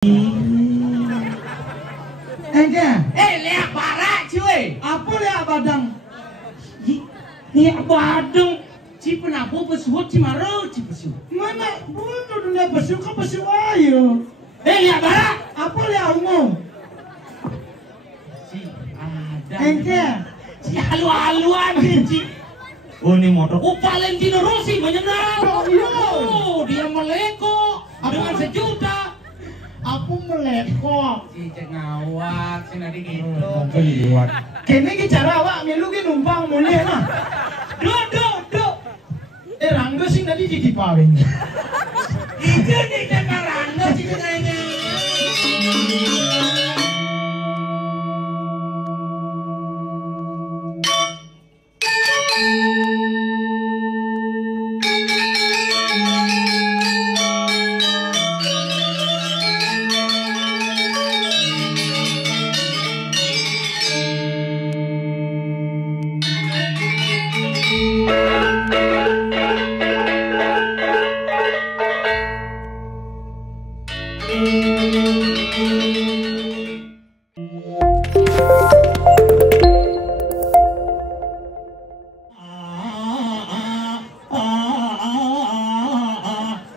Lihat barak cuy. Apa lihat badang? Lihat badang. Ci penabu pesuhut ci maro ci pesuh. Mana bodoh dunia pesuh ke pesuh ayo. Lihat barak. Apa lihat umum? Ci ada. Ci halu-haluan ci. Oh ini motor. Oh Valentino Rossi menyenang. Oh dia meleko dengan sejuta. Aku melekok. Si cek ngawak, si nadi gitu. Kini ki cara awak milu ki numpang mulai nah. Duduk. Rangga sing tadi jadi pawing. Itu nih cek Rangga sih nanya.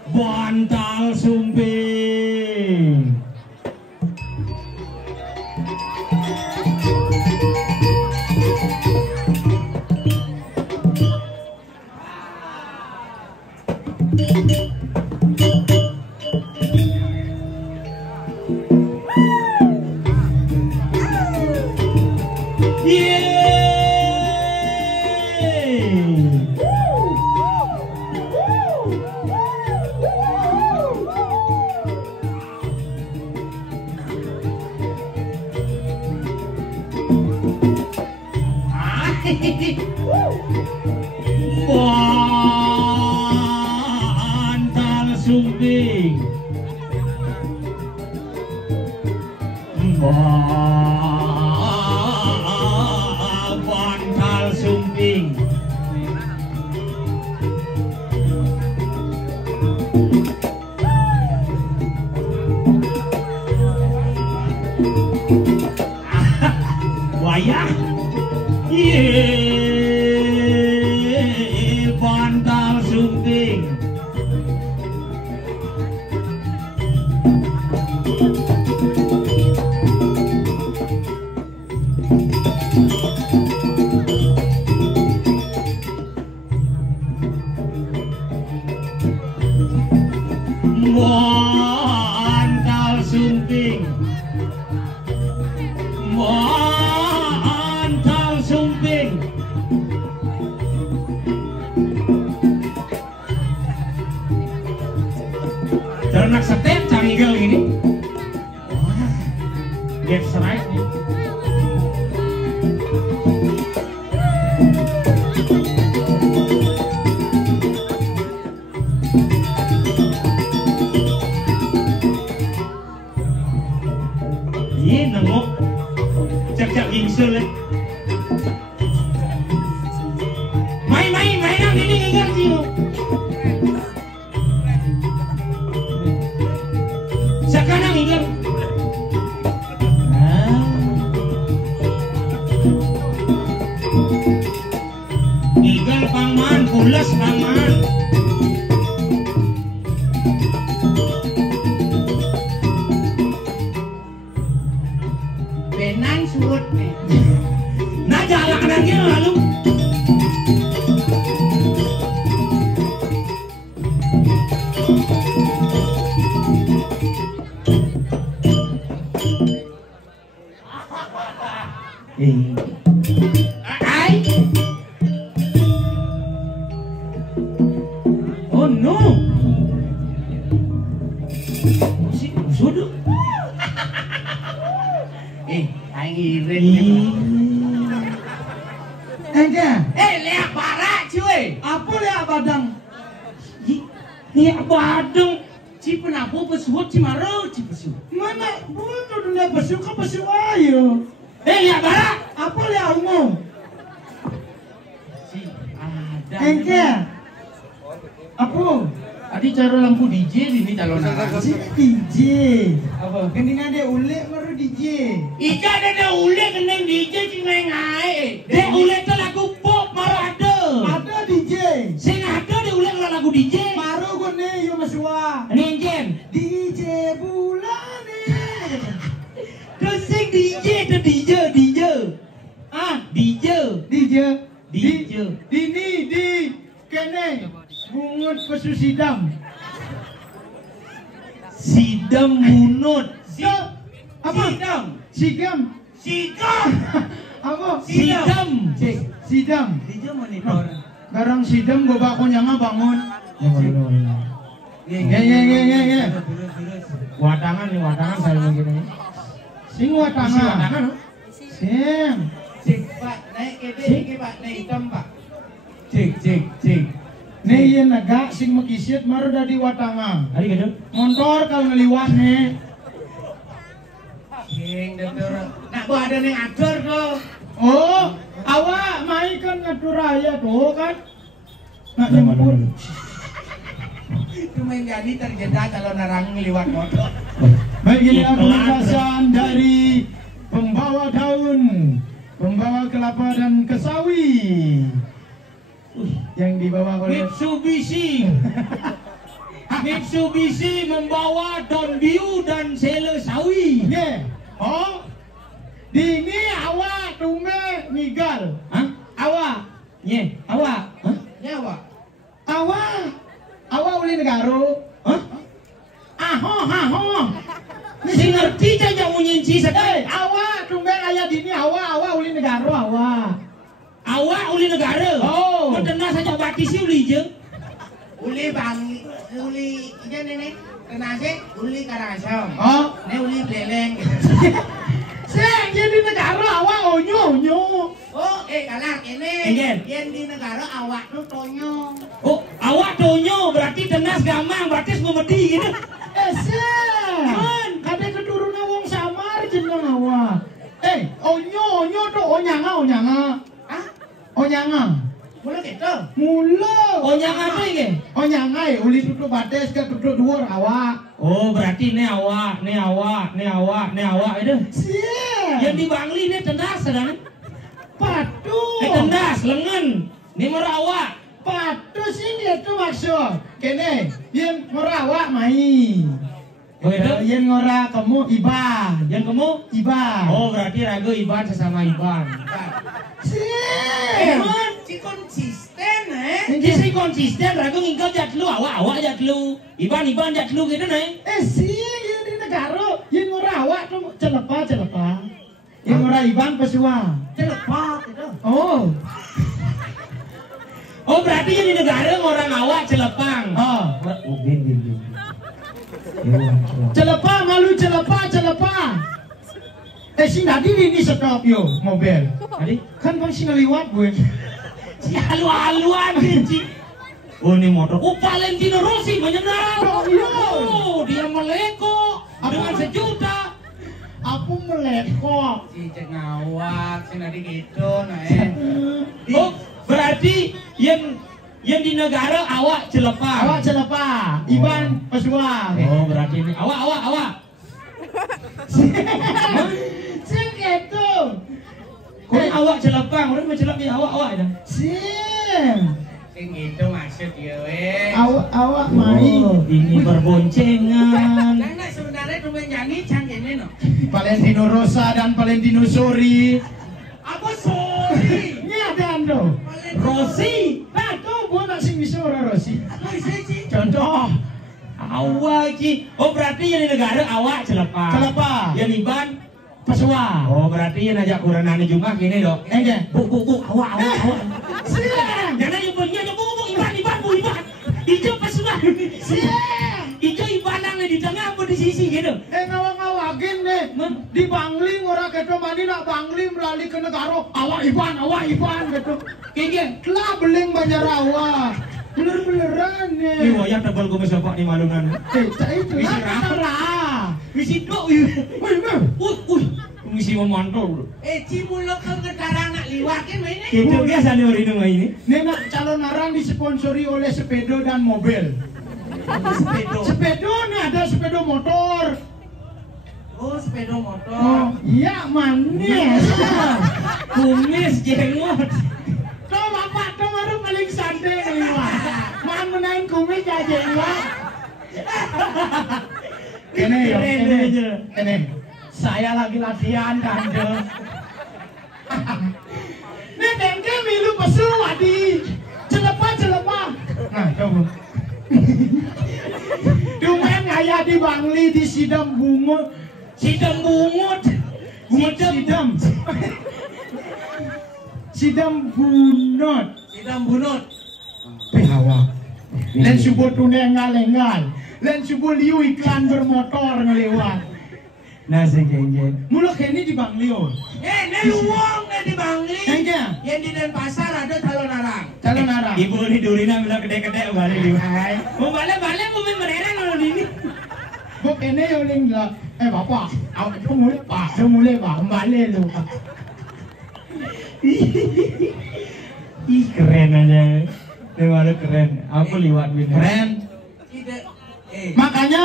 Bantal sumbing. Bantal sumbing. Bantal sumbing. Wayah. Bantal sumbing. Bantal sumbing. Bantal sumbing. Ternak setet canggel ini. Get right nih. Ini nemu cak gingsul ya. Main ini nggak sih lo. Sekarang ingat. Igal pangman, pulas pangman. Benang surut nih. Nah jalan kanannya lalu. Oh no. Sudah. Aing irit. Lihat barak cuy. Apa lihat badang? Lihat badang. Ci penabu pesuhut ci maro ci pesuh. Mana bodoh dunia pesuh ke pesuh ayo. Lihat barak. Apa lihat umum? Ci ada. Apa? Tadi cara lampu DJ ini calon arang. DJ. Apa? Gendingan dia ulek baru DJ. Ika ada ule keneng DJ cingeng ae. Dek ule itu lagu pop maru ada. Ada DJ. Sing ada di ule kalau lagu DJ. Baru gue nih yo masua. Nenjen. DJ bulane. Terus sing DJ itu DJ. Ah, DJ. Dini di kene bungut pesu sidam. Sidam bunut. Apa? Sigam. Apa? Sidam. Sidam. DJ monitor. Garang sidam gue bako nyanga bangun. Nge. Watangan saya begini. Sing watangan. Sing. Cik Pak, naik ini Pak, naik hitam Pak. Cik. Nih iya naga sing mekisit maru dari watangan. Hari gitu. Motor kalau ngeliwat nih. Cing, dokter. Nak gua ada nih atur tuh. Oh, awak main kan ngatur raya tuh kan. Nak nyempur. Itu main jadi terjeda kalau narang ngeliwat motor. Baik ini aplikasian dari pembawa daun, pembawa kelapa dan kesawi. Yang dibawa oleh Mitsubishi membawa daun biu dan sele sawi. Ye. Oh. Dini awak tume nigal. Hah? Awak. Nye, awak. Hah? Nye awak. Awak uli negaro. Hah? Aho. Si ngerti aja mau nyinci sedai. Awak tume ayah dini awak uli negaro awak. Awak uli negara. Oh. Mendengar saja batisi uli je. Uli bang, uli ini kena sih, uli Karangasem. Oh. Ini uli Beleng. Seng jadi negara awak onyo. Oh, kalak ini. Engen. Yang di negara awak tuh tonyo. Oh, awak tonyo berarti tenas gamang, berarti semedi gitu. Seng. Man. Ada keturunan wong samar jeneng awak. Onyo tuh onyanga. Hah? Onyanga. Mula gitu. Mula. Onyang apa ini? Onyanga uli tutup bates ke tutup dhuwur awak. Oh, berarti ini awak itu. Siap. Yang di Bangli ini tendas sedang. Patu. Tendas lengan. Ini merawak. Patu sing itu maksud. Kene, yang merawak main. Oh, itu? Yang ngora kamu iban. Yang kamu? Iban. Oh, berarti ragu Iban sesama Iban. Siap. Man, Si konsisten si konsisten ragu ngingkau jatlu, awak jatlu. Iban jatlu gitu nih. Siap yang di negara yang merawak tuh celepa. Yang ngora iban pesua. Celepak gitu. Oh. Oh, berarti yang di negara orang awak celepang. Oh. Oh, bin. Celepa malu celepa. Sing tadi ini stop yo mobil. Tadi Kan bang sing ngeliwat gue. si halu-haluan Ci. Oh, ini motor. Oh, Valentino Rossi menyenang. Oh, iya. Oh, dia meleko dengan sejuta. Aku melekok. Si cek ngawak, si nadi gitu, Oh, berarti yang di negara awak celepang. Awak celepa. Iban pesua. Oh, berarti ini awak. Sing gitu. Kau awak celepang, orang mencelep ya awak dah. Sing. Sing gitu maksud ya Awak main. Oh, ini berboncengan. Nah, sebenarnya tuh nyanyi canggih no. Valentino Rosa dan Valentino Sori. Apa sorry? Ini ada ando. Rossi. Nah, tuh gua nak sing bisa ora Rosi. Apa sih? Contoh. Awak Ci. Oh, berarti yang di negara awak celepang. Celepa. Yang Iban Pesua. oh, berarti yang ajak kuranane Jumat gini dok. Bu, awak. Siang. Jangan nyebutnya bu, Iban. Ijo pesua. Siang. Ijo Ibanang di tengah apa di sisi gitu. Ngawang-ngawagin nih. Di Bangli ngora keto mani nak Bangli melalui ke negara. Awak Iban gitu. Kayak Lah beling banjar awak. Bener-beneran nih. ini wayang tebal gue sepak di Malungan. Cak itu Misi lah. rapat. Misi dok. Misi memantau. Cimulok ke negara nak liwatin mainnya. Itu biasa nih orang ini. Nih nak calon arang disponsori oleh sepeda dan mobil. Sepeda. Sepeda nih ada sepeda motor. Oh, sepeda motor. Oh, iya manis. Kumis jenggot. Tuh bapak tuh baru paling santai lewat. Man menaik kumis aja lewat. Kene yo, kene. Saya lagi latihan tante. Nih tengke milu pesu adi. Celepah. Nah, coba. Dumen ngaya di Bangli di Sidam Bungut. Sidam bungut. Sidam Bunut. Sidam bunut. Pehawa. Len subuh tunai ngalengal. Len subuh liu iklan bermotor ngelewat. Nah, sing-sing. Mula kene di Bangli oh. Ini luang di Bangli. Engke. Yang di Denpasar ada calon arang. Calon arah. Ibu ini durina bilang gede-gede balik di. Hai. Mau balik mungkin mereka kalau ini. Bu kene yo ling lah. Bapak, aku mulai Pak, balik lu. Ih keren aja. Malu keren. Aku liwat gitu. Keren. Tidak. Makanya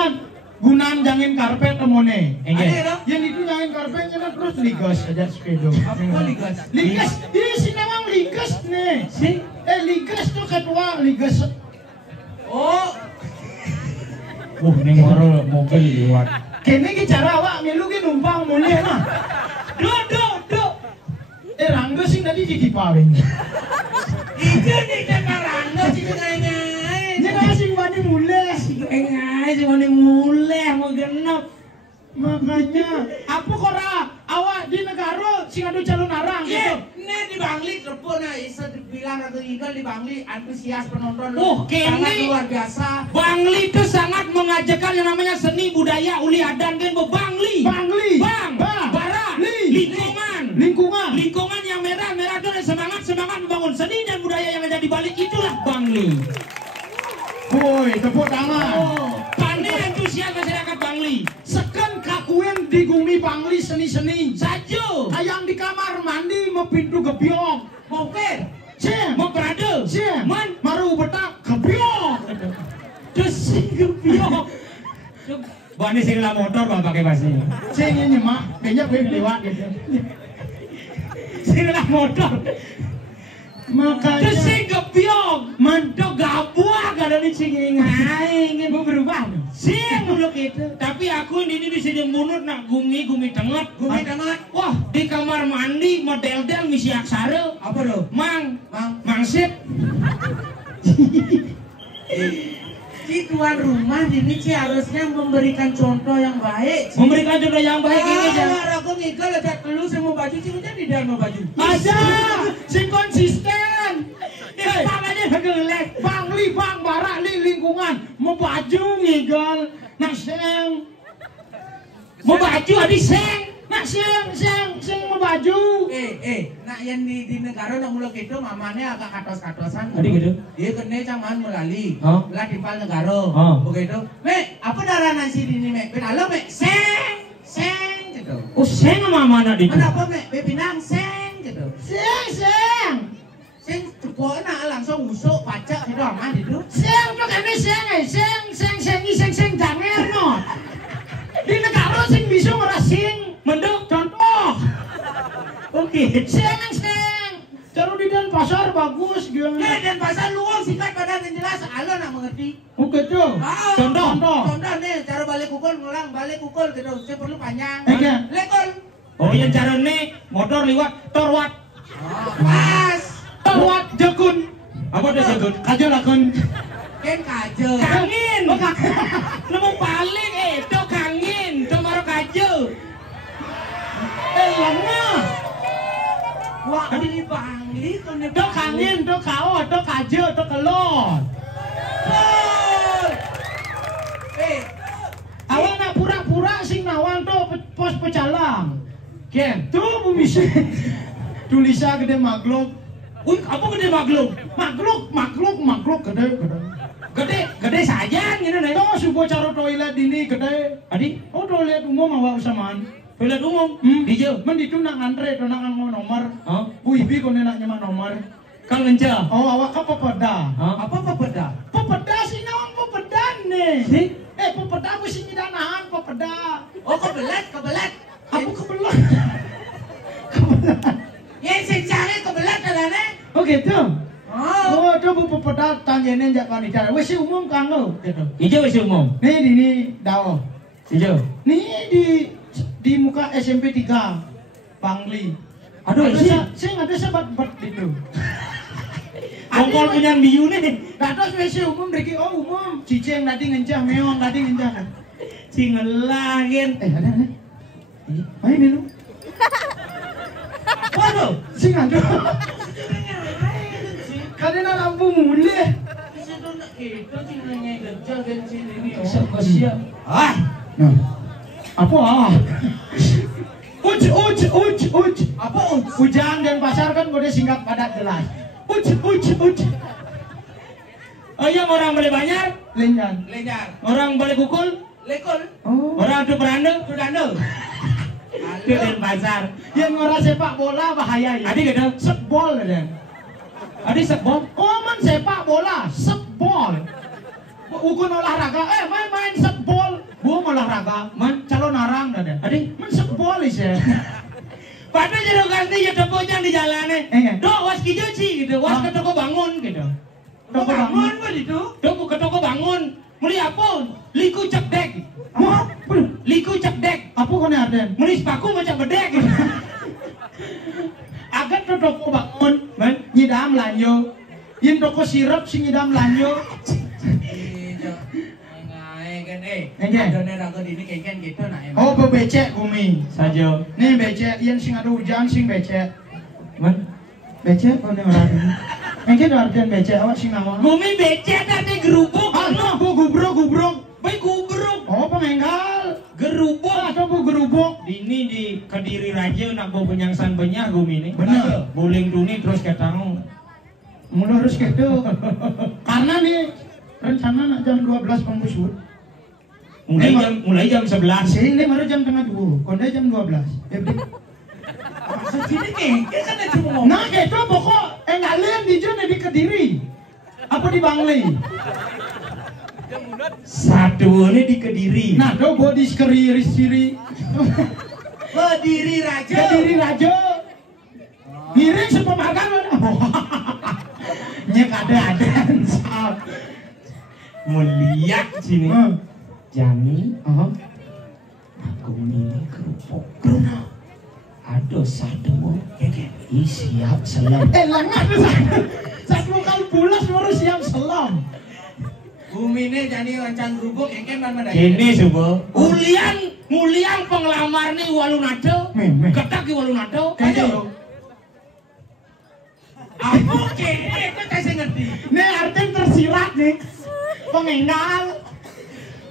gunaan jangin karpet temone. Engke. Yang itu jangin karpetnya terus ligas aja sepeda. Apa ligas? Ligas. Ini si namang ligas nih. Si Ligas tuh ketua ligas. Oh, ini ngoro mobil liwat. Kene ki cara awak melu ki numpang mulai nah. Do. Rangga sing tadi di pawing. itu di Jakarta sih ngai. Nya ka sing wani mulai. Enggak, cuma nih mulai mau genep. Makanya apa kora awak di negara sing adu calon arang gitu. Ini di Bangli telepon ya, bisa dibilang atau Eagle di Bangli antusias penonton. Oh, sangat kene. luar biasa. Bangli itu sangat mengajarkan yang namanya seni budaya uli adan kan Bangli. Bang, bara, lingkungan yang merah itu ada semangat membangun seni dan budaya yang ada di balik itulah Bangli. Woi, tepuk tangan. Oh, pandai antusias masyarakat Bangli. Seken kakuen di gumi Bangli seni-seni. Sajo, Ayang di kamar mandi mau pintu gebyok. Mungkin. Cem, mau berada, Cem, man, maru betak gebyok. terus gebiok. Bani sing lah motor bang pakai basi. Cem ini mak, kayaknya gue lewat gitu. Sing lah motor. Makanya Terus sing gebiok. Mantuk gabuah kada ni sing ngai ingin berubah. Sing muluk itu. Tapi aku ini di sini munut nak gumi tengah. Gumi tengah. Wah di kamar mandi model misi aksara. Apa lo? Mangsip. Si tuan rumah ini sih harusnya memberikan contoh yang baik. Memberikan contoh yang baik ini jangan. Aku ngikal ada telu semua baju sih udah di dalam baju. aja, sing konsisten. Namanya gelek. Bangli bang barak li lingkungan mau baju ngigol. Nak seng, Mau baju adi seng. nak seng mau baju. Nak yang di negara nak mulai itu mamanya agak katos-katosan. Adi gitu. Dia kena jangan melalui. Hah? Lah timpal negara. Hah? Begitu. Mek, apa darah nasi di sini, Mek? Benalo, Mek. Seng gitu. Oh seng sama mana di? Kenapa, Mek? Pinang seng gitu. Seng. Seng pokoknya langsung usuk pacak gitu aman itu. Seng tuh kene seng jangan no. Di negara sing bisa ora sing. Menduk. Contoh, Oke. seng. Taruh di Denpasar bagus gitu. Dan pasal luang singkat padat yang jelas, alo nak mengerti. Oke tuh. Contoh. Contoh nih, cara balik kukul ngulang, balik kukul gitu. Saya perlu panjang. Oke. Lekol. Oh yang cara nih motor liwat torwat. Pas. Terwat jekun. Apa tuh jagun? Kajol akun. Ken kaje. Kangin. Nemu paling itu kangin. Tomaro kajo. Lama. Wah di Bangli tuh nih. Tuh kangin, tuh kao, tuh kaje, tuh kelor. Awak nak pura-pura sing nawang tuh pos pecalang. Ken, tuh bumisi. Tulisan gede magluk. Wih, apa gede maglum? Magluk gede. Gede saja gitu nih. Tuh subuh cara toilet ini gede. Adi, Oh toilet umum awak usaman. toilet umum. Dijo, men itu nak antre, tuh nak ngomong nomor. Oh, Bu ibi kau nak nyemak nomor. kang lenca. Oh awak apa peda? Oh, Apa peda? Pepeda sih nawang pepedan nih. Si? Pepeda mesti nyidanahan pepeda. Oh kebelet. Aku kebelet. Yang secari kebelet kalane. Oh gitu. Oh. Oh, itu bu pepeda tanggene jak wanita. Wis umum kan lo gitu. Ijo wis umum. Nih di ini dawo. Ijo. Nih di muka SMP 3 Bangli. Aduh, saya ada sahabat itu. Bongkol punya biu nih. Dados wis umum deki umum. Cicing tadi ngencah, meong tadi ngencah. Cingelangin. Ada. Ayo minum. Waduh, Sing ada. Karena lampu mulai. Ah, Nah, apa? Uj. Apa uj? Hujan dan pasar kan udah singkat padat jelas. Uj. oh yang orang boleh banyak, Lenjan. Lenyar. orang boleh pukul, Lekol. Oh. orang tuh peranda, Tudano. itu dan pasar. Yang orang sepak bola bahaya ya. Adik gitu, Sebol dan. adik sebol. Oh man sepak bola, sebol. Bukan olahraga, main sebol. Gua olahraga, man calon narang dan. Adik, Man sebol ya. padahal jadi ganti ya tokonya di jalannya. Iya. Dok, was kijoci gitu, was ke toko bangun gitu. Toko bangun apa itu? Dok, ke toko bangun. Muli apa? Liku cek dek. Apa? Liku cek dek. Apa kau nih Arden? Muli sepaku macam bedek. Agak tuh toko bangun, man nyidam lanyo. Yin toko sirup sing nyidam lanyo. Adone rago dini kayak gitu nah emang. Oh bebecek gumi. Saja. Nih becek, yen sing ada hujan sing becek. Man, Becek kau nih orang. Mungkin Arden becek awak sing nawa. bumi becek tadi gerubuk. Ah, bu gubruk. Baik gubruk. Oh pengenggal. Gerubuk. Atau bu gerubuk. Ini di Kediri Raja nak bawa penyangsan banyak gumi ini. Benar. Buling duni terus ketang. Mulai harus gitu. Karena nih rencana nak jam 12 pembusur. Mulai jam 11. Sini ini baru jam tengah 2. Konde jam 12. Sini kayak kan cuma ngomong. Nah itu pokok ngalian di Jun di Kediri. Apa di Bangli? Satu ini di Kediri. Nah, do body siri. Berdiri raja. Kediri Raja. Ngiring supermarket. Nyek ada. Sap. Mulia sini. Jani, aku ini kerupuk. Aduh satu, siap selam. Lengan satu kali bulas baru siap selam. Bumi ini jadi wancang gerubuk yang kan mana Ini coba. Mulian penglamar nih walunado. Meh. Ketak di walunado. Ayo. Apa kene itu saya ngerti. Nih artinya tersirat nih. Pengenggal.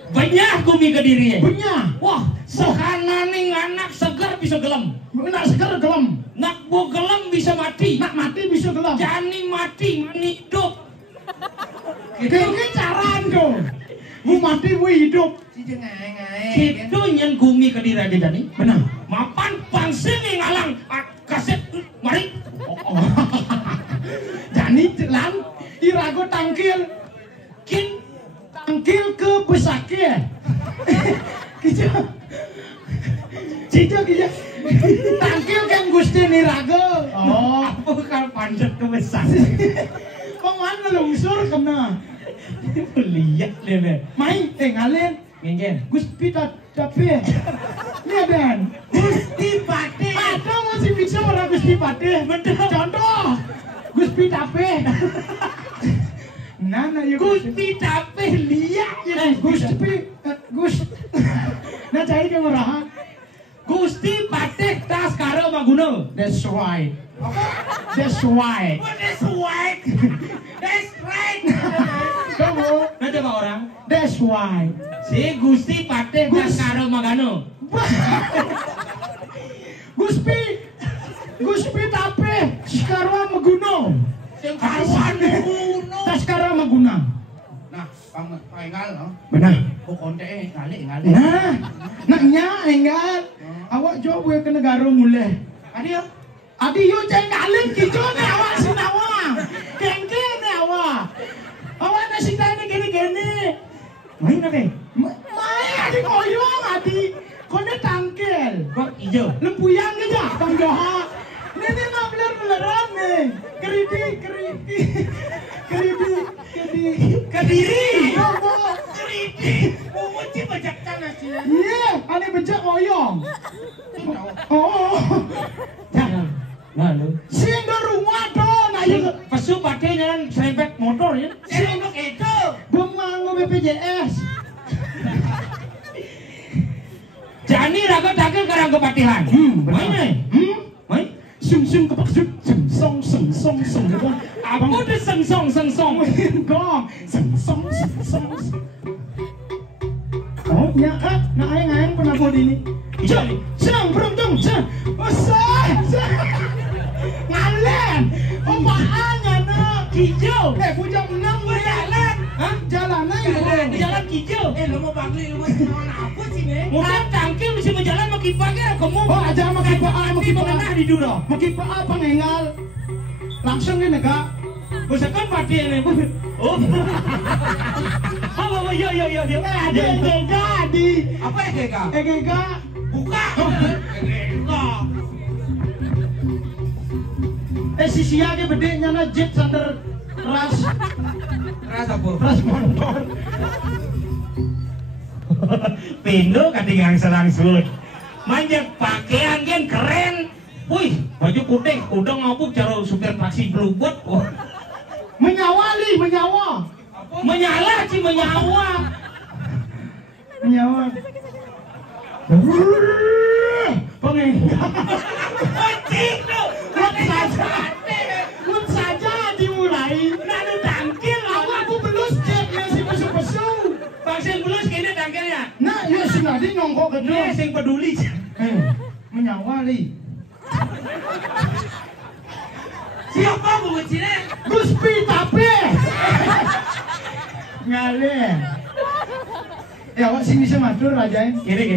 Banyak gumi Kediri. Punya. Wah, sehana nih anak segar bisa gelem. Nak segar gelem. Nak bo gelem bisa mati. Nak mati bisa gelem. Jani mati, mani hidup. Ini caraan tuh. Bu mati bu hidup. Si ngai. Itu nyen gumi Kediri aja Jani. Benar. Mapan pangsing yang ngalang kaset mari. Jani lan irago tangkil. Tangkil ke besake ya. Cijo. Tangkil kan Gusti Nirago. Oh, Aku kan panjat ke besar. pengan ngelungsur kena. Lihat deh. Main ngalen. Ngen. Gusti tapi. Ini Dan. Gusti Pate. Ada masih bisa orang Gusti Pate. Contoh. Gusti tapi. Nana yuk. Gusti tapi lihat ya. Gusti. Nah cari ke murahan. Gusti Patih tas karo Maguno. That's why. That's why. What is white? That's right. Kamu. Nah coba orang. That's why. Si Gusti Patih tas karo Magano. Gusti tapi sekarang Maguno. Yang karuan kuno. Tas sekarang Maguna. Nah, panggal no. Benar. Bukan teh ngali. Nah, naknya enggak. Awak jauh ke negara mulai. Adio. Adi yo jangan ngalin gitu nih awak sinawa. Kengke nih awak. Awak nasi tadi gini. Main apa? Main adi koyong adi. Kone tangkel. Kok hijau? Lempuyang aja Bang Joha. Ini mah beler-beleran nih. Keridi. Kediri. Keridi. Muci bajak tanah sih. Iya, ane bejak koyong. Oh. Jangan. Lalu. Sing do rumah don ayo. Pesu pakai jalan serempet motor ya. Untuk itu. Bumanggo BPJS. Jani raga dagel karang kepatihan. Main nih. Main. Sung kepak sung song gitu. Apa tuh seng-song. Gong song. Oh, ya kan, ngaeng pernah buat ini. Senang beruntung, ngalen, opaannya nak hijau. Bujang menang jalan, hah? Jalannya Jalan hijau. Lo mau bangli lu mau apa sih nih? Mungkin tangkil bisa berjalan mau kipaknya kamu. Oh, aja mau kipa Mana di dulu? mau kipa apa ngengal? Langsung ini kak. Busakan pati ini. Oh. Oh, yo. Ada di. Apa ya Kak? Ega. Buka. Si siaga bede nyana jet sander ras Rasa apa? motor. Pindo katingang selangsung. Manjak pakaian kan keren. Wih, baju kuning, udah ngabuk cara supir taksi belubet. Oh. Menyawa. Menyala sih menyawa. Pengenggak. Kucing lo. Lep saja dimulai. Lalu tangkil Aku belus jetnya si pesu. Vaksin belus kini tangkilnya. Nah, ya si Nadi nyongkok ke Dia sing peduli. menyawa li. Siapa bucinya? Guspi tapi. Ngale. Ya, wak sini sematur rajain. Gini.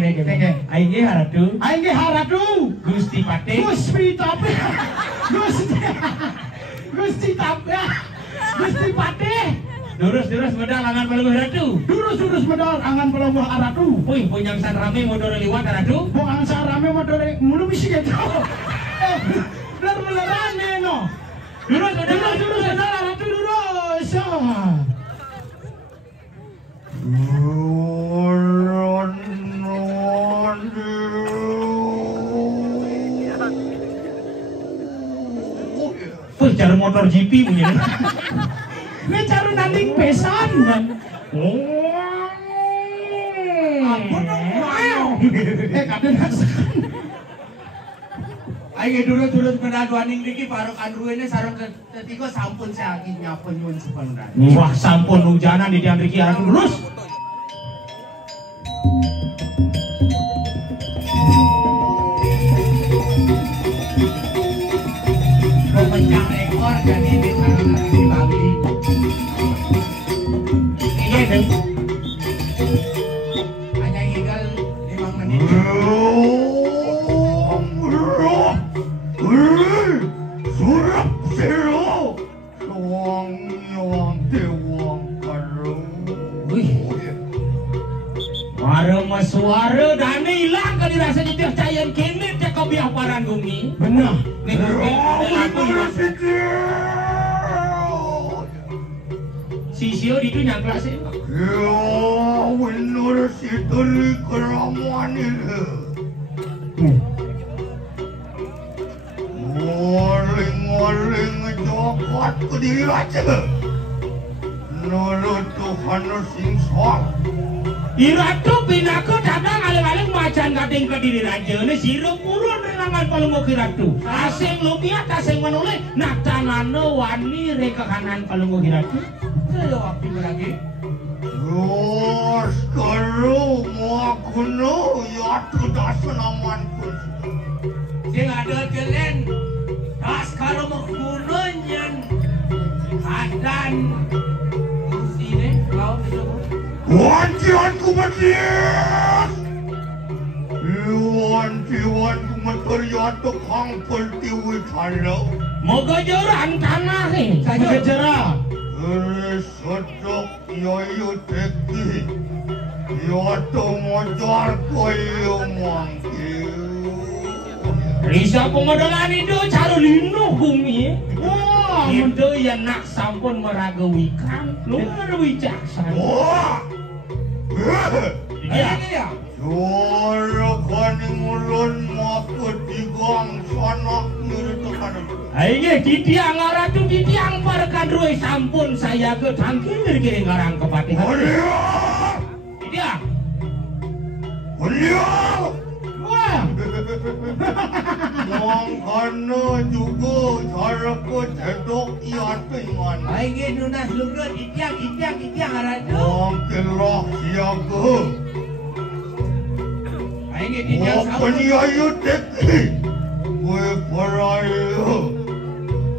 Aing ge haratu. Aing ge haratu. Gusti Pate. Gusti tapi. Gusti tapi. Gusti Pate. Durus medal angan paluh haratu. Durus medal angan pelomboh aratu. Wih, punyang san rame modal liwat haratu. Bung angan sarame modore mulu bisi gitu. Beler-belerane no. Durus Medal aratu durus. Wih, cara motor GP punya. Ini cara nanding pesan kan. Ampun dong. Kadang nasakan. Ayo durus menaduaning diki parok andruene sareng ketiga sampun saking nyapun nyun sependan. Wah, sampun hujanan di tiang Riki haratu lurus. Pencang ekor dan ini sareng di Bali. Ini Hanya tinggal 5 menit. Suara dan hilang kan dirasa di tiap cayan kini tiap kau biar paran bumi. Benar. Sisio di itu nyangkla sih. Ngoling jokot ke diri aja. Nurut Tuhan sing sol. Iratu pinaku datang aling-aling macan gading ke diri raja. Ini sirup urun renangan kalau mau kiratu. Asing lumiat, asing menoleh. Nak tangannya wani reka kanan kalau mau kiratu. Saya waktu lagi. Yos karo mau kuno ya tidak senaman pun. Sing ada kalian tas karo menggununyan adan kursi deh kau itu. Wantian ku berdiam. Wantian ku meteriatuk hang peltiwi kalau. Moga joran tanah nih. Saya jerah. Sedok yoyo teki. Yoto motor koyo mangki. Risa pemodolan itu cara lino kumi. Wah, itu yang nak sampun meragawikan luar wicaksana. Wah. Iya. Suara kaning ulun makut digong sonak nyeritakan. Ayo kitiang ngaratu kitiang parkadroi sampun saya ke tangkir kiri ngarang kepatihan. Beliau. Iya. Beliau. Wah. Mangkana juga cara ko cedok iatingan. Ayo nunas lurut itiang ngaratu. Mungkin roh siaga. Ayo itiang Apa ni ayu teki? Gue perayu.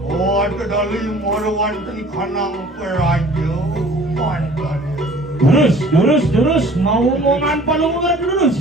Oh, ada dali morwan tani kanang perayu. Mantan. Durus mau omongan palungan durus.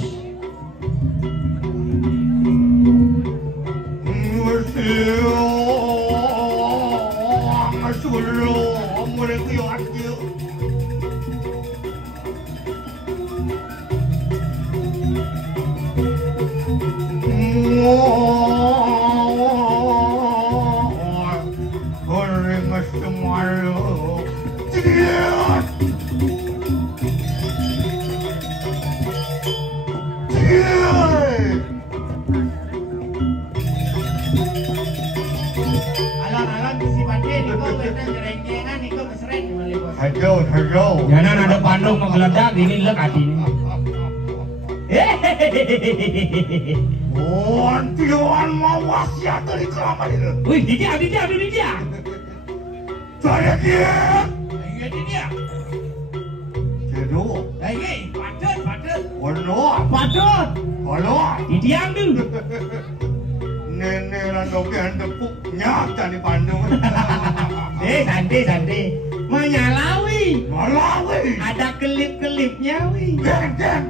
Hajau. Jangan ada pandung menggeledak ini lek hati ini. Oh, tiwan mau wasiat dari keramat itu. Wih, dia. Saya dia. Ayo dia. Cedo. Ayo padet. Wano. Padot. Halo. Didiam dulu. Nenek landokan tepuknya tadi Bandung. Santai. Menyalawi. Malawi. Ada kelip-kelipnya wi. Geng.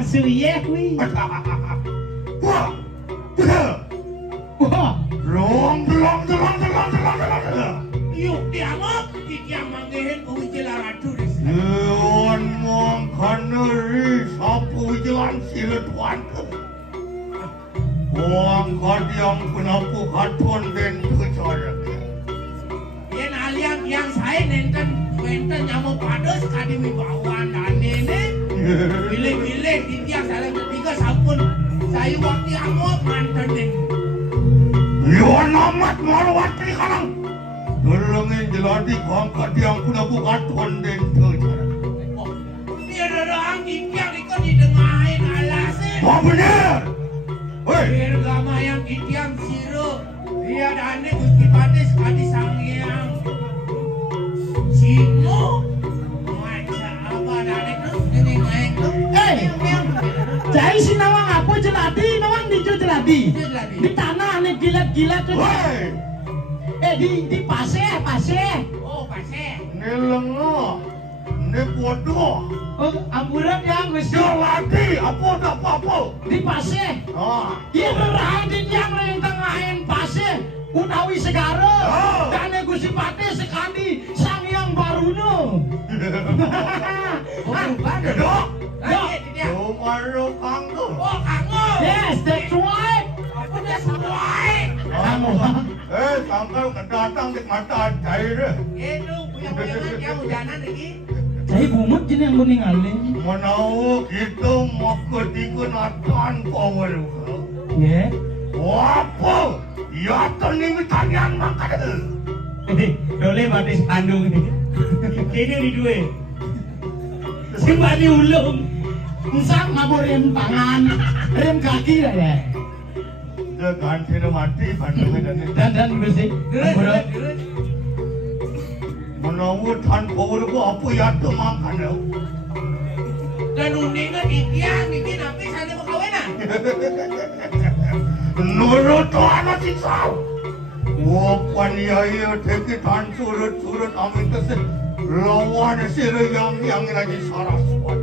Suyeh wi. Wah. Wah. Belum. Yuk diamok itiang manggehin kuwi jelaratu desa. Yuan mong kaneri sapu jalan siletuan. Wang kadiang penapu katon den kecara. Yen aliang yang saya nenten nyamuk pados kadi wibawan dan nenek. Pilih itiang saling ketiga sampun saya waktu amot mantan den. Yuan amat malawat ni kanang. Tolongin jeladi kong kadiang penapu katon den kecara. Dia dorang itiang ikut didengahin alasnya. Wah bener. Hei. Bergama yang itiang siro. Dia dane Gusti Patis kadi sangyang. Simo maca apa dane terus ini main tuh. Jai si nawang apa jeladi, nawang dijo jeladi. Jeladi. Di tanah nih gilat tuh. Hei. Di pasir. Oh, pase. Ni lengo. Ni bodoh. Oh, amburan yang Gusti. Jeladi apa? Di pasir. Ah. Iya berang di tiang yang tengahin pasir. Utawi segara. Dane Gusti Patis sekali sangyang baruno. Oh, baru. Dok. Lagi dia. Rumah kanggo. Oh, kango. Yes, that's right. Apa dia semuai? Sampai kedatang di mata cair. Itu punya-punya yang hujanan lagi. Jai bumut jini yang meninggalin. Menau kita mau kedigunakan power. Ya. Apa? Ya tenimitan yang makan. Dole Patis Bandung ini. Ini di dua. Simbani ulung. Misal ngabur rem tangan, rem kaki lah ya. Dia ganti mati Bandung ini. Dan Gusti. Terus. Menau tan power ko apa ya tu makan. Dan undingan itiang bikin api sana berkawinan. Nurut anak siksa. Wapan ya teki tan surut amin kesel. Lawan sira yang lagi saraswat.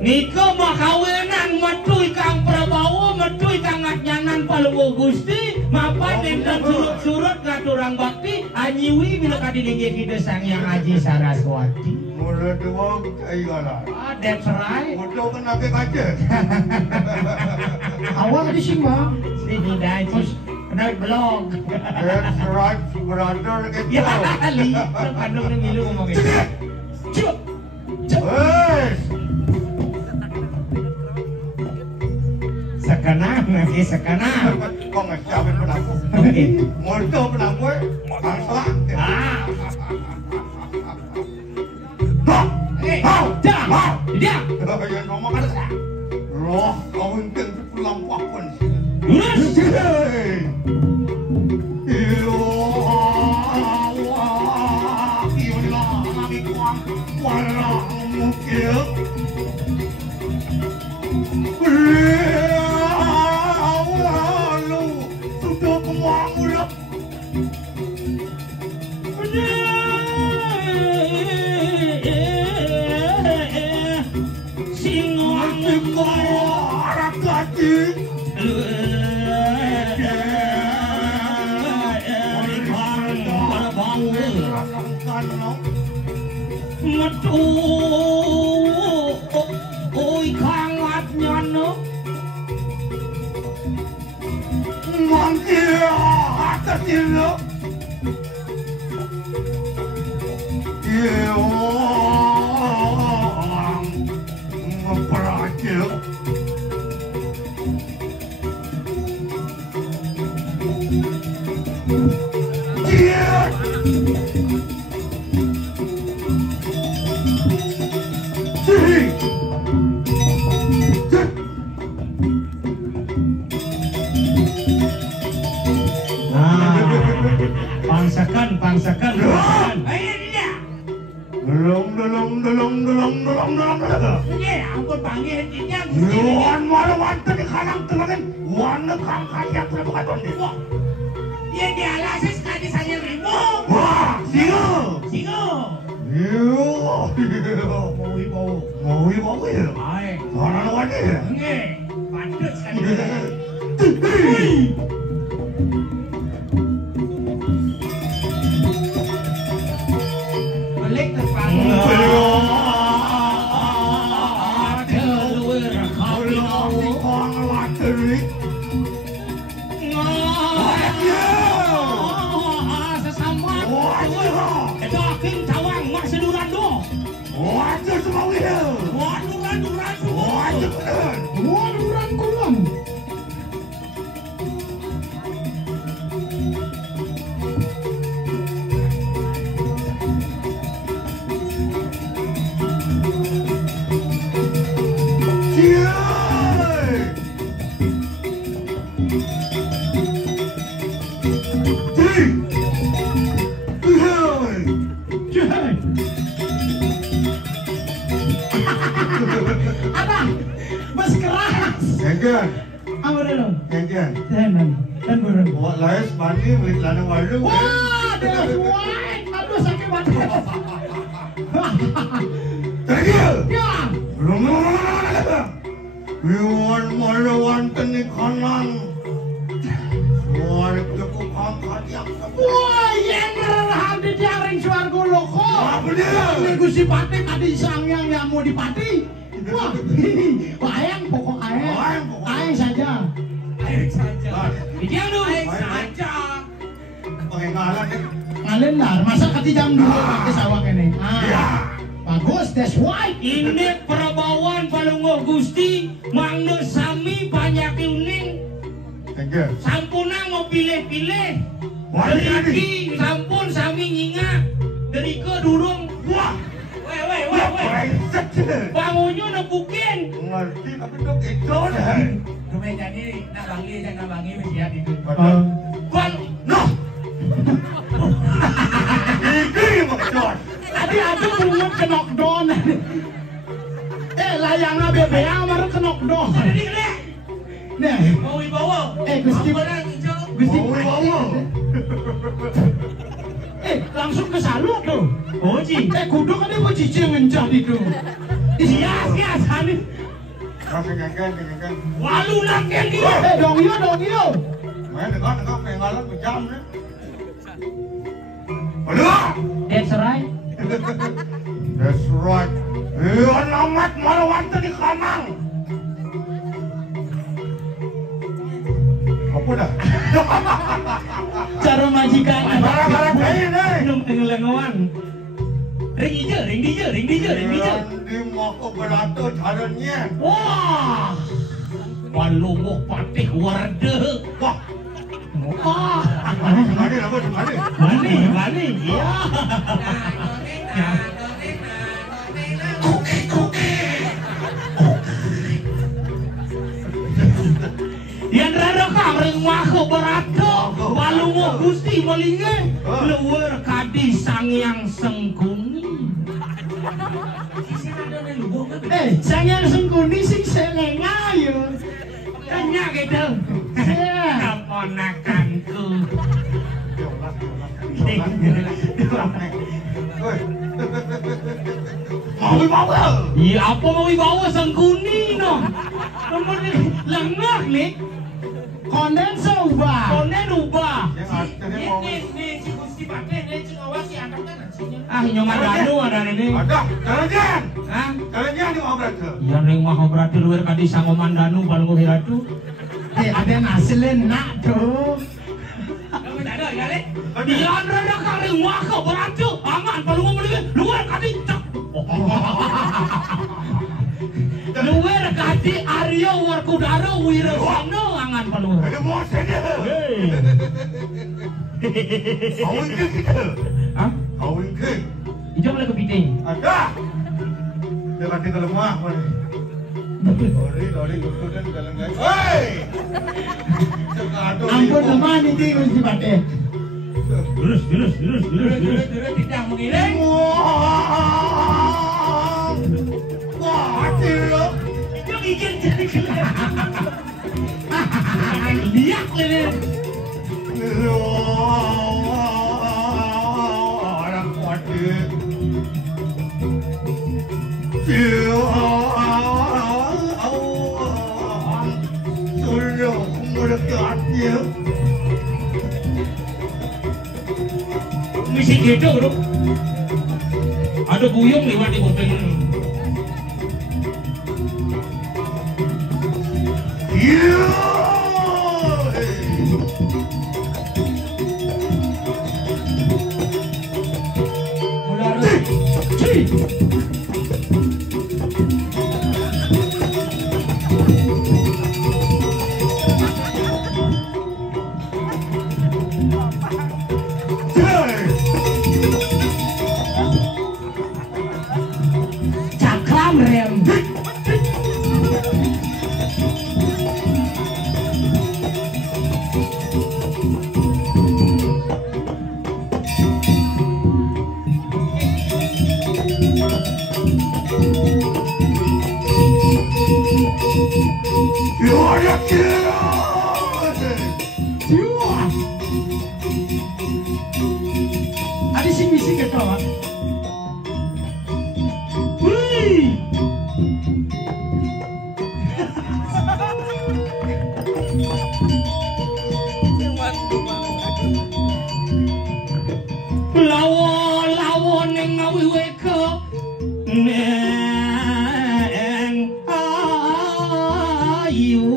Niko makawinan metu Kang Prabowo, metu Kang Ngatnyanan Palunggo Gusti, mapan enten surut-surut ngaturang bakti, anyiwi bila kadidingge ki Sang Hyang Aji Saraswati. Mula dua cai galah. That's right. Mudah kan nak kaca. Awak di sini bang. Sini dah terus kena blog. That's right, brother. Ya, Kita. li. Pandung ni milu ngomong gitu. Cuk. Hey. Sekarang, nanti sekarang. Kau ngecapin penaku. Oke. Mudah penaku. Angsa. Ah. Hey. Dah. Dia. Yang ngomong ada. Roh kau ingin pulang papan. Lurus. Hey. Iyo. Wah. Iyalah kami kuang. Walau mungkin. Lalu sudah kuang ulah. Metu ôi khangat nyono Manggil atas ini. Iya, memperacil. Iya. Pangsakan. Ayo dia. Delong. Ini aku panggil dia. Yuan malu wanita di kanang telagan. Wana kangkang yang terbuka tondi. Dia di alasis kadi saya ribu. Wah, singo. Mau ibu ya. Ay, Mana nak ya? nge. Pandai sekali. Balik terpanggil. Waduran kulon. Apa? Bas keras. Enggan. Apa dulu? Enggan. Dan burung. Wak lais mandi wit lana walu. Wah, dia suai. Aduh sakit mati. Tadi. Ya. Yuan malu wanita ni kanang. Suara kuku kangkat yang Wah, yang ngerahal di jaring suarga loko. Apa dia? Ini Gusti Pati tadi sangyang yang mau dipati. Wah, ayang pokok ayang. Ayang saja. Ayo saja. Dia dulu. Ayo saja. Pengenalan ni. Ngalen lah, masa kati jam 2 pakai sawak ini. Bagus, that's why. Ini Prabawan Palunggo Gusti Mangno Sami banyak uning. Enggan. Sampuna mau pilih-pilih. Wali Deriki sampun sami nyinga. Derika durung. Wah. Weh. Brengsek je. Bangunnya nepukin. Ngerti tapi dok itu dah. Rumah jadi nak bangi jangan bangi mesti ada itu. Bang, Noh. Ini macam. Tadi aku belum kenok don. Layangnya BBA baru kenok don. Jadi ni. Nih, Mau dibawa. Gusti Apa dah hijau? Gusti Bawa. langsung ke salut tuh. Oji. Kudu kan dia mau cicing ngencah itu. Sia sani. Kasih enggan. Walu nak yang dia. Dong iyo. Main dekat pengenalan berjam ni. Aduh. That's right. That's right. Alamat malawan di kanang. Apa dah? Cara majikan. Barang-barang kain nih. Nung tengelengoan. Ring hijau. Di mako berato caranya. Wah. Palungok patih warde. Wah. Wah. Mani. Ya. Yang rada kamring mako berato. Palungok gusti malinge. Luwer kadi sangyang sengkuni. Sangyang sengkuni sing selenga yun. Tanya gitu. Keponakanku. Mau. Iya apa mau dibawa sengkuni no. Nomor lengah nih. Konden ubah. Konen ubah. Yang artinya mau. Nih, si Gusti Paten, nih, si Ngawak, si Anak kan hasilnya. Ah nyongan danu ada ini. Ada, jalan. Hah? Jalannya di ngobrol. Yang ring mah berarti luar kadi sangoman danu balung hiratu. Ada hasilnya nak tuh. Kamu tak ada, ya, Le? Yang rada kari mah berarti aman balung melihat luar kadi cak. Luar kadi Aryo Warkudara Wirasana angan balung. Ada mau saja. Kawin ke kita? Hah? Kawin ke? Ijom lagi kepiting. Ada. Dia kata kalau lemah mana? Lori lututan dalam guys. Hei! Ampun teman ini Gusti Paten. Terus. Terus tidak mengiring. Wah, hati lo. Yang izin jadi lihat lele. Orang kuat. Sudah mendekatnya. Misi gitu bro. Ada buyung lewat di kuping. Cakram rem. Ada sing misi ke bawah. Wih. Lawo neng ngawiwe ke neng ayu.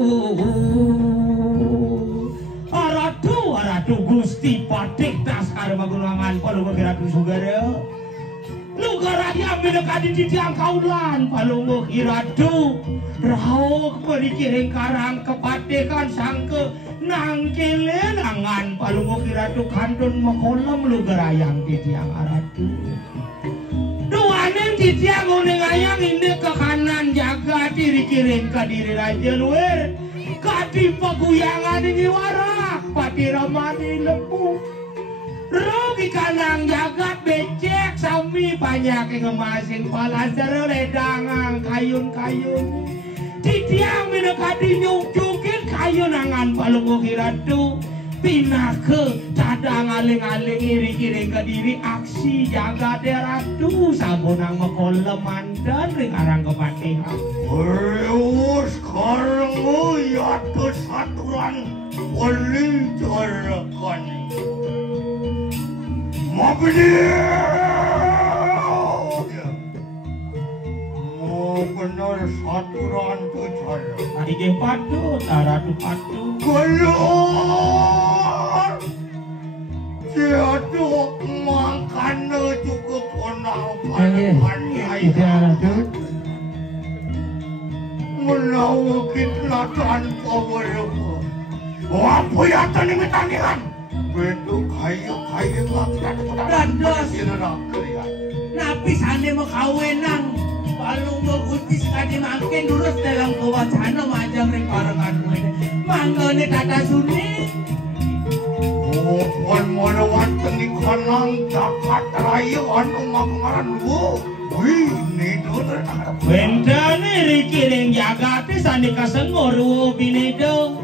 Aratu Gusti Patik Taskar Magunangan Palung Kiratu Sugara. Nugaraya mendekati di tiang kaulan Palung Kiratu. Rauk berikiring karang kepatekan sangke nangkele nangan Palung Kiratu kantun makolam lugarayang di tiang aratu. Duanen di tiang unengayang ini ke kanan jaga diri kiring ke diri raja luar. Kadi paguyangan ini warak pati ramadi lembu. Rugi kanang jagat becek sami banyak yang ngemasing palasar ledangang kayun-kayun. Titiang minekadi nyungcukin kayun angan Palung Kiratu. Pinah ke cadang aling-aling iri-iri ke diri aksi jaga deratu sabunang mekoleman dan ring arang kepatihan. Sekarang lihat kesatuan wali jarakan. Mabdi. bener saturan tuh saya. Tadi ge patut, Ratu patut. Keluar. Jatuh mangkana cukup penampakan Iya, Ratu. Menawa kita tanpa berapa. Apa ya tani mitanian? Betul kaya Dados. kaya. Napi sane mau kawenang. Balung mau kutis kadi makin durus dalam kewacana majang ring parengan kuwi. Manggone kata suni. Wan mana wonten di kanang jakat raya anu makangaran lu. Wih, nido terkata. Bendane riki ring jagate sandi kasengur binedo.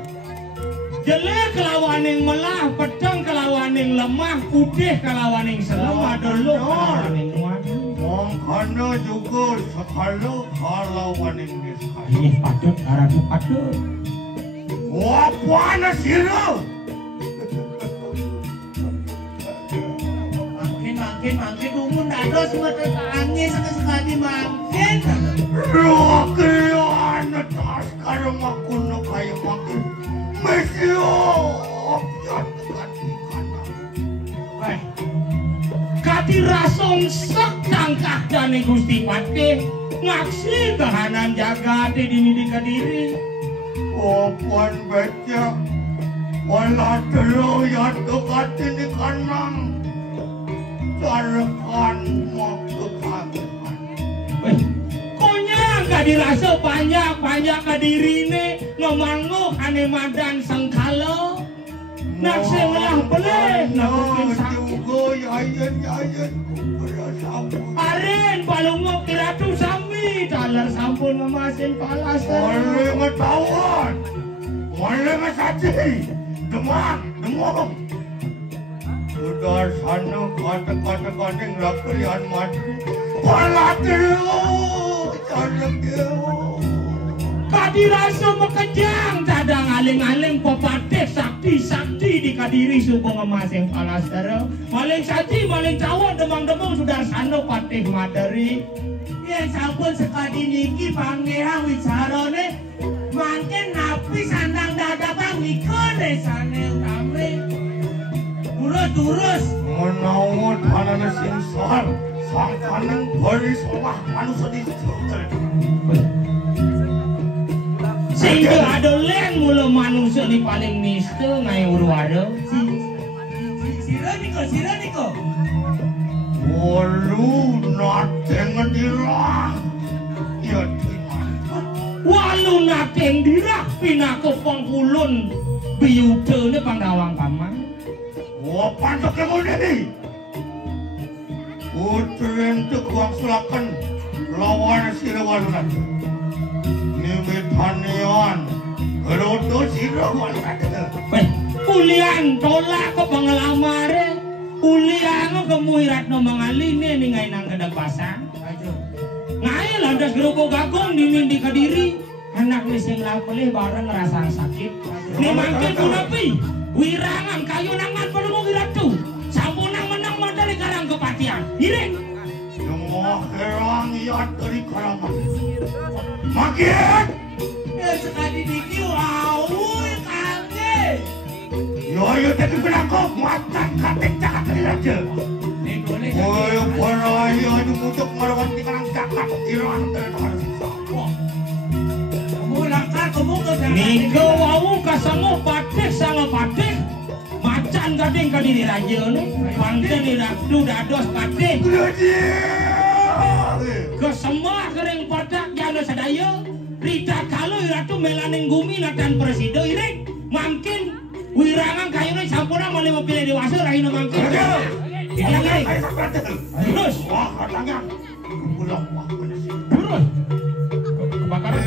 Jelek kelawaning melah, pedang kelawaning lemah, putih kelawaning selemah, dulu kelawaning wani. Mangkana juga sekala kalawaning diskaya. Iya patut, Ratu patut. Wapana sira? Makin dumun dados mata tangis sekali makin. Rokian tas karma kuno kaya makin. Mesio obyat kati kana. Weh, kati rasong sak tangkah dane Gusti Patih ngaksi kahanan jagate dini di Kediri. Opan becak wala telo ya dekati di kanang. Carakan mau kekagetan. Weh, konya gak dirasa banyak Kedirine ngomanggo ane madan sengkalo. Nak selah peleh, nak mungkin sakit. Yayan berasabun. Aren palungo kiratu sami dalar sampun memasin palas. Oleh ngetawan, oleh ngesaji, demam. Sudah sana kata-kata kaning lakrian mati. Palatio, calegio. Kadi rasa mekejang dadang aling-aling pepatih sakti di Kediri suku ngemasing palasara. Maling saji, maling cawan demang-demang sudah sana patih madari. Ya sampun sekadi niki pangeran wicarane mangke napi sandang dadabang mikone sane utame. Turus. Menawa tanana singsar, sang kanang beri solah manusia di situ. Sehingga ada leng mula manusia ni paling nista ngai urwado. Sira niko. Walu nateng dirah. Ya timan. Walu nateng dirah pinako pangkulun biyude ni Pandawang Paman. Wapan sekemul ini. Utrin tukuang sulakan lawan sirawalunan. Nimitanian gerodo sirawalunan. Weh, ulian tolak ke pengelamare. Ulian kemuirat no mangaline ni ngai nang kedepasan. Ngai lantas geroko gagong di Kediri. Anak ni sing lapelih bareng ngerasa sakit. Ni mangke punapi. Wirangan kayu nangan perlu mau wiratu. Sampunang menang modal karang kepatian. Ireng. Semua herang iat dari karangan. Makin. Ya sekali niki wow kange. Yo tapi penakut muatan katek cakat dari raja. Yo parayo anu mutuk marawan di karang cakat. Irang dari harus. Nigo wau kasango patih sango patih macan gading Kediri raja ni pangten iratu dados patih kesemah kering padak jana sadaya rita kalau iratu melaning gumi natan presido ireng mungkin wirangan kayune sampurna mali pilih dewasa rahina mangkin terus Wah katangan pulang wah terus kebakaran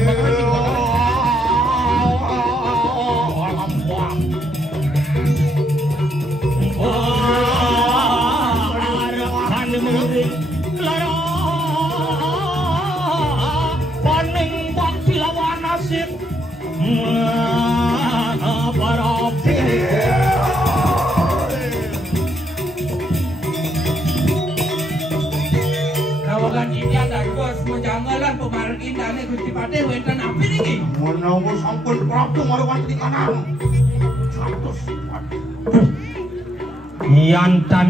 Nawagan ini ada bos mau jangalan pemarin indahnya Gusti Pade wenten api niki. Menawa sampun Prabu Marwati kanan. Catus. Yantan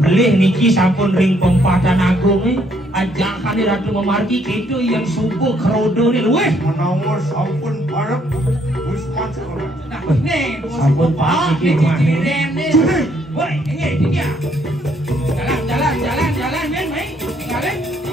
belih niki sampun ring pempatan agung ajakan Ratu Memargi gitu yang subuh kerodo nih luweh. Menawa sampun barep wis mancer. Nah, nih, Sampun Pak iki mah. Woi, ini dia. Jalan, men, Mai. Jalan.